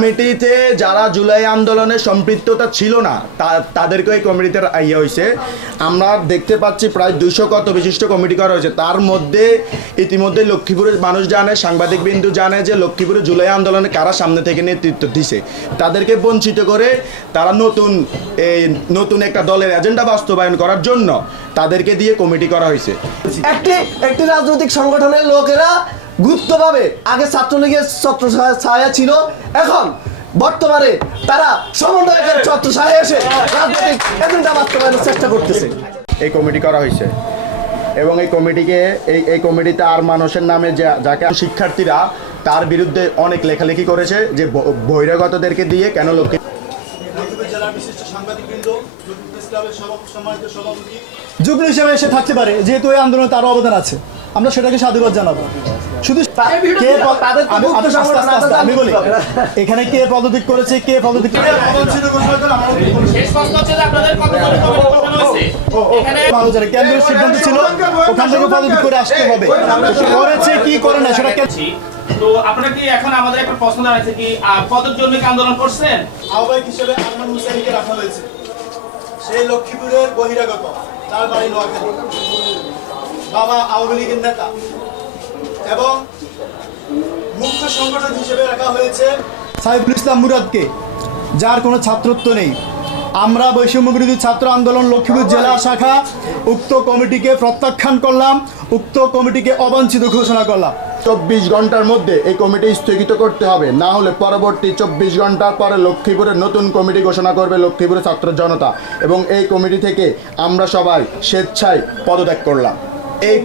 কমিটিতে যারা জুলাই আন্দোলনে সম্পৃক্ততা ছিল না তাদেরকে এই কমিটিতে ইয়ে হয়েছে। আমরা দেখতে পাচ্ছি প্রায় 200 কত বিশিষ্ট কমিটি করা হয়েছে। তার মধ্যে ইতিমধ্যে লক্ষ্মীপুরের মানুষ জানে, সাংবাদিক বিন্দু জানে যে লক্ষ্মীপুরে জুলাই আন্দোলনে কারা সামনে থেকে নেতৃত্ব দিছে। তাদেরকে বঞ্চিত করে তারা নতুন একটা দলের এজেন্ডা বাস্তবায়ন করার জন্য তাদেরকে দিয়ে কমিটি করা হয়েছে। একটি রাজনৈতিক সংগঠনের লোকেরা গুপ্তভাবে আগে ছাত্রলীগের ছত্র ছায়া ছিল, এখন বর্তমানে তারা সমন্বয়কের ছত্র ছায়া এসে রাজনৈতিক এজেন্ডা বাস্তবায়নের চেষ্টা করতেছে। এই কমিটি করা হয়েছে এবং এই কমিটিতে আর মানুষের নামে যাকে শিক্ষার্থীরা তার বিরুদ্ধে অনেক লেখালেখি করেছে যে বহিরাগতদেরকে দিয়ে কেন লক্ষ্মী যুগ্ম হিসেবে এসে থাকতে পারে, যেহেতু এই আন্দোলনে তার অবদান আছে, আমরা সেটাকে সাধুবাদ জানাবো। শুধু আমি বলি এখানে কে পদত্যাগ করেছে, কে পদত্যাগ কেন্দ্রের সিদ্ধান্ত ছিল ওখান থেকে পদত্যাগ করে আসতে হবে, করেছে কি করে না সেটা। তো আপনারা কি এখন আমাদের একটা প্রশ্ন জানাচ্ছে কি পদের জন্য কি আন্দোলন করছেন? আহ্বায়ক হিসেবে আরমান হুসাইনকে রাখা হয়েছে। সেই লক্ষ্মীপুরের বহিরাগত, তার বাড়ি নোয়াখালী, বাবা আওয়ামী লীগের নেতা, এবং মুখ্য সংগঠক হিসেবে রাখা হয়েছে সাইফুল ইসলাম মুরাদকে, যার কোনো ছাত্রত্ব নেই। আমরা বৈষম্য বিরোধী ছাত্র আন্দোলন লক্ষ্মীপুর জেলা শাখা উক্ত কমিটিকে প্রত্যাখ্যান করলাম, উক্ত কমিটিকে অবাঞ্ছিত ঘোষণা করলাম। 24 ঘন্টার মধ্যে এই কমিটি স্থগিত করতে হবে, না হলে পরবর্তী 24 ঘন্টার পরে লক্ষ্মীপুরের নতুন কমিটি ঘোষণা করবে লক্ষ্মীপুরের ছাত্র জনতা, এবং এই কমিটি থেকে আমরা সবাই স্বেচ্ছায় পদত্যাগ করলাম। এই